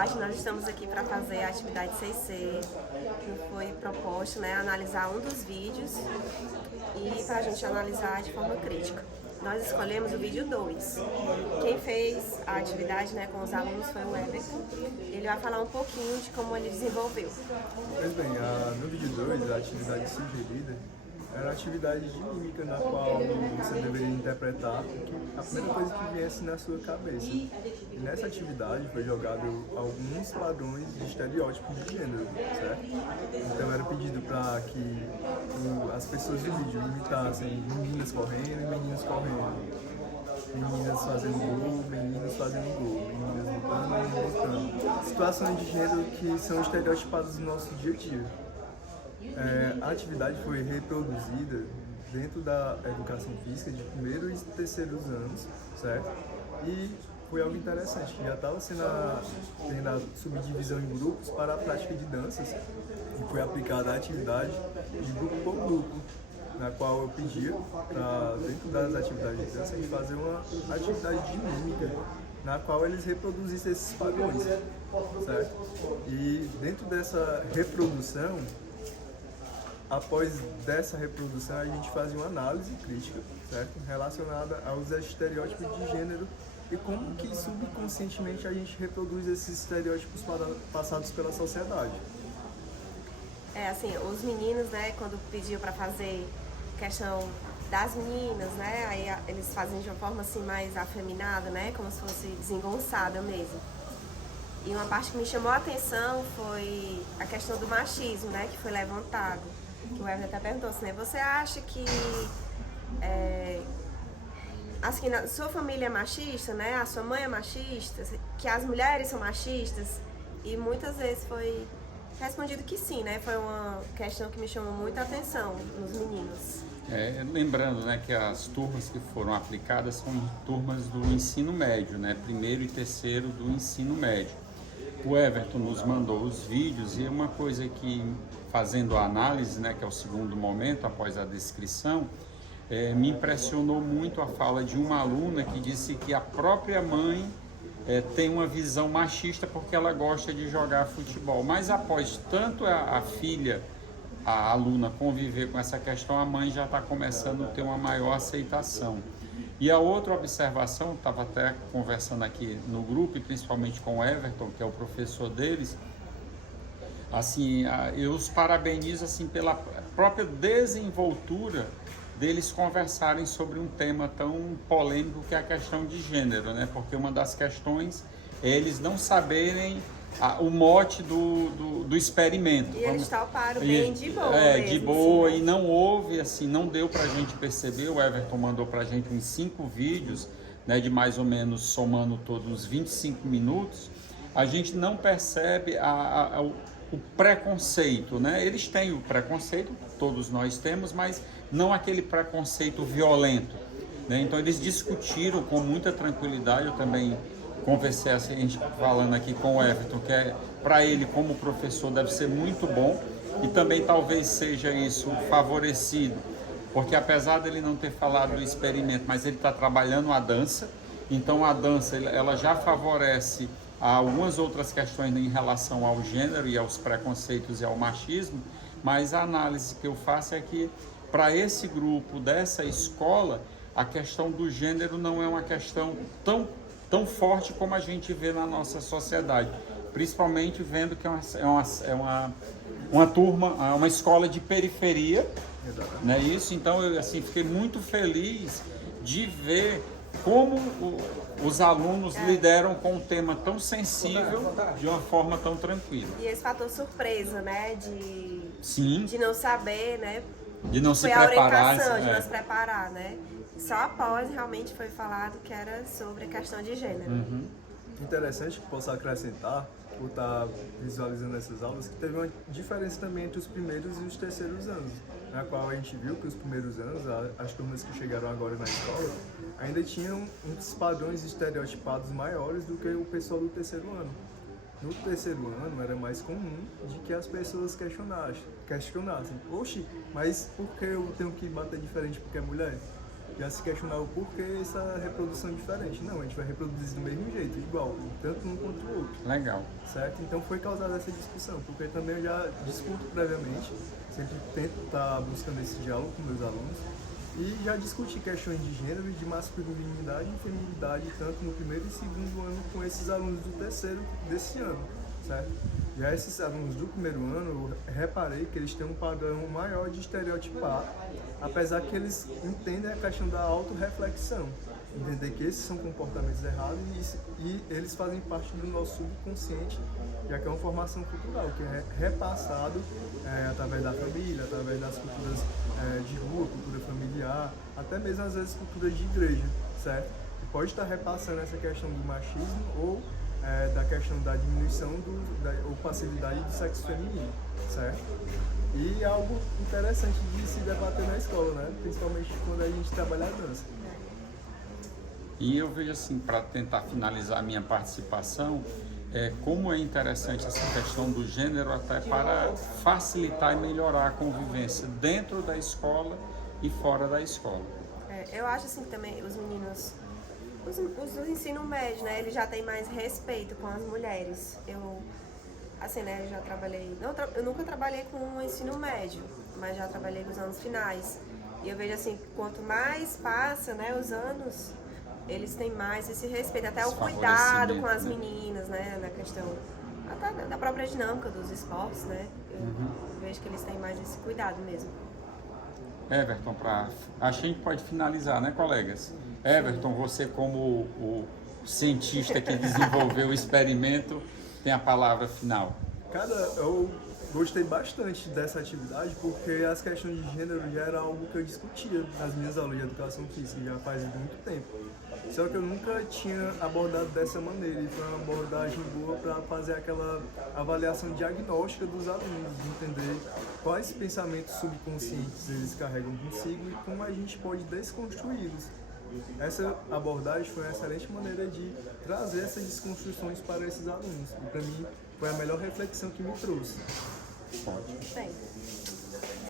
tarde, nós estamos aqui para fazer a atividade 6C, que foi proposto, né, analisar um dos vídeos e para a gente analisar de forma crítica. Nós escolhemos o vídeo 2. Quem fez a atividade, né, com os alunos foi o Everton. Ele vai falar um pouquinho de como ele desenvolveu. Pois bem, no vídeo 2, a atividade sugerida era a atividade de mímica na qual você deveria interpretar a primeira coisa que viesse na sua cabeça. E nessa atividade foi jogado alguns padrões de estereótipos de gênero, certo? Então era pedido para que as pessoas do vídeo imitassem meninas correndo e meninos correndo. Meninas fazendo gol, meninos fazendo gol, meninas lutando, meninos lutando. Situações de gênero que são estereotipadas no nosso dia a dia. A atividade foi reproduzida dentro da educação física de primeiros e terceiros anos, certo? E foi algo interessante, que já estava tendo a subdivisão em grupos para a prática de danças e foi aplicada a atividade de grupo por grupo, na qual eu pedia para, dentro das atividades de dança, de fazer uma atividade de mímica, na qual eles reproduzissem esses padrões, certo? E dentro dessa reprodução, após dessa reprodução, a gente fazia uma análise crítica, certo? Relacionada aos estereótipos de gênero e como que subconscientemente a gente reproduz esses estereótipos passados pela sociedade. Assim, os meninos, né, quando pediam para fazer questão das meninas, né, aí eles fazem de uma forma assim mais afeminada, né, como se fosse desengonçada mesmo. E uma parte que me chamou a atenção foi a questão do machismo, né, que foi levantado. Que o Everton até perguntou assim, né, você acha que assim, na sua família é machista, né, a sua mãe é machista, que as mulheres são machistas? E muitas vezes foi respondido que sim, né, foi uma questão que me chamou muita atenção nos meninos. Lembrando, né, que as turmas que foram aplicadas são turmas do ensino médio, né, primeiro e terceiro do ensino médio. O Everton nos mandou os vídeos e uma coisa que, fazendo a análise, né, que é o segundo momento após a descrição, me impressionou muito a fala de uma aluna que disse que a própria mãe tem uma visão machista porque ela gosta de jogar futebol. Mas após tanto a filha, a aluna, conviver com essa questão, a mãe já está começando a ter uma maior aceitação. E a outra observação, estava até conversando aqui no grupo, e principalmente com o Everton, que é o professor deles, assim, eu os parabenizo assim, pela própria desenvoltura deles conversarem sobre um tema tão polêmico que é a questão de gênero, né? Porque uma das questões é eles não saberem o mote do experimento. E eles toparam bem de boa mesmo, de boa, assim, né? E não houve, assim, não deu pra gente perceber. O Everton mandou pra gente uns 5 vídeos, né, de mais ou menos, somando todos uns 25 minutos. A gente não percebe o preconceito, né? Eles têm o preconceito, todos nós temos, mas não aquele preconceito violento, né? Então eles discutiram com muita tranquilidade. Eu também conversei assim, a gente falando aqui com o Everton, que para ele como professor deve ser muito bom, e também talvez seja isso favorecido, porque apesar dele não ter falado do experimento, mas ele está trabalhando a dança, então a dança ela já favorece algumas outras questões em relação ao gênero e aos preconceitos e ao machismo, mas a análise que eu faço é que para esse grupo dessa escola, a questão do gênero não é uma questão tão forte como a gente vê na nossa sociedade, principalmente vendo que é uma turma, uma escola de periferia, né? Isso, então eu assim, fiquei muito feliz de ver como os alunos lidaram com um tema tão sensível de uma forma tão tranquila. E esse fator surpresa, né, Sim. de não saber, né, de não se foi preparar, a orientação, de não se preparar, né? Só após realmente foi falado que era sobre a questão de gênero. Interessante que posso acrescentar, por estar visualizando essas aulas, que teve uma diferença também entre os primeiros e os terceiros anos, na qual a gente viu que os primeiros anos, as turmas que chegaram agora na escola, ainda tinham uns padrões estereotipados maiores do que o pessoal do terceiro ano. No terceiro ano era mais comum de que as pessoas questionassem, oxe, mas por que eu tenho que bater diferente porque é mulher? já se questionava por que essa reprodução diferente. Não, a gente vai reproduzir do mesmo jeito, igual, tanto um quanto o outro. Legal. Certo? Então foi causada essa discussão, porque também eu já discuto previamente, sempre tento estar buscando esse diálogo com meus alunos, e já discuti questões de gênero e de masculinidade e feminilidade, tanto no primeiro e segundo ano, com esses alunos do terceiro desse ano, certo? Já esses alunos do primeiro ano, eu reparei que eles têm um padrão maior de estereotipar, apesar que eles entendem a questão da autorreflexão, entender que esses são comportamentos errados e eles fazem parte do nosso subconsciente, já que é uma formação cultural, que é repassado através da família, através das culturas de rua, cultura familiar, até mesmo às vezes cultura de igreja, certo? E pode estar repassando essa questão do machismo ou da questão da diminuição ou passividade do sexo feminino, certo? E é algo interessante de se debater na escola, né? Principalmente quando a gente trabalha a dança. E eu vejo assim, para tentar finalizar a minha participação, como é interessante essa questão do gênero até para facilitar e melhorar a convivência dentro da escola e fora da escola. Eu acho assim que também os meninos, os do ensino médio, né, eles já têm mais respeito com as mulheres. Eu, assim, né, já trabalhei, eu nunca trabalhei com o ensino médio, mas já trabalhei nos anos finais. E eu vejo assim, quanto mais passa, né, os anos, eles têm mais esse respeito, até o cuidado com as meninas, né, na questão até da própria dinâmica dos esportes, né, eu vejo que eles têm mais esse cuidado mesmo. Everton, acho que a gente pode finalizar, né, colegas? Everton, você como o cientista que desenvolveu o experimento, tem a palavra final. Cara, eu gostei bastante dessa atividade porque as questões de gênero já era algo que eu discutia nas minhas aulas de educação física já faz muito tempo. Só que eu nunca tinha abordado dessa maneira e foi uma abordagem boa para fazer aquela avaliação diagnóstica dos alunos, de entender quais pensamentos subconscientes eles carregam consigo e como a gente pode desconstruí-los. Essa abordagem foi uma excelente maneira de trazer essas desconstruções para esses alunos e para mim foi a melhor reflexão que me trouxe. Pode. Bem.